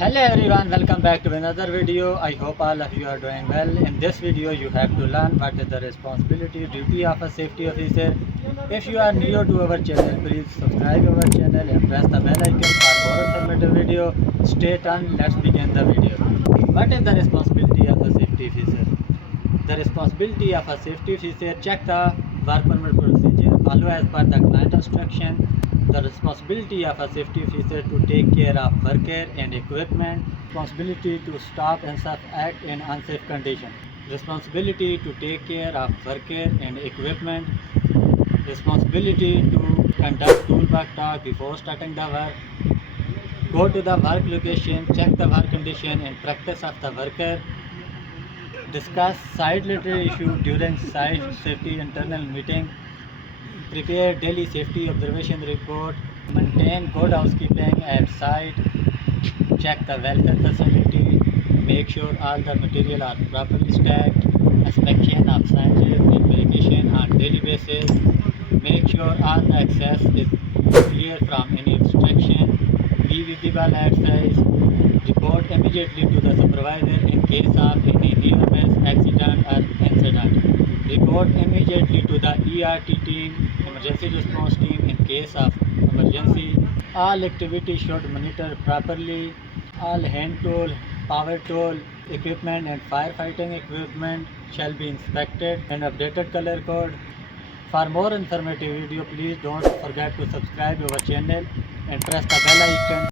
Hello everyone, welcome back to another video. I hope all of you are doing well. In this video you have to learn what is the responsibility, duty of a safety officer. If you are new to our channel, please subscribe our channel and press the bell icon for more informative video. Stay tuned, let's begin the video. What is the responsibility of a safety officer? The responsibility of a safety officer: check the work permit procedure, follow as per the client instruction. The responsibility of a safety officer to take care of worker and equipment. Responsibility to stop unsafe act in unsafe condition. Responsibility to take care of worker and equipment. Responsibility to conduct toolbox talk before starting the work. Go to the work location, check the work condition and practice of the worker. Discuss site related issue during site safety internal meeting. Prepare daily safety observation report. Maintain good housekeeping at site. Check the welfare facility. Make sure all the material are properly stacked. Inspection of sciences and verification on daily basis. Make sure all the access is clear from any obstruction. Be visible at site. Report immediately to the supervisor in case of any near miss, accident or incident. Report immediately to the ERT team, emergency response team, in case of emergency. All activities should monitor properly. All hand tool, power tool, equipment and firefighting equipment shall be inspected and updated color code. For more informative video, please don't forget to subscribe our channel and press the bell icon.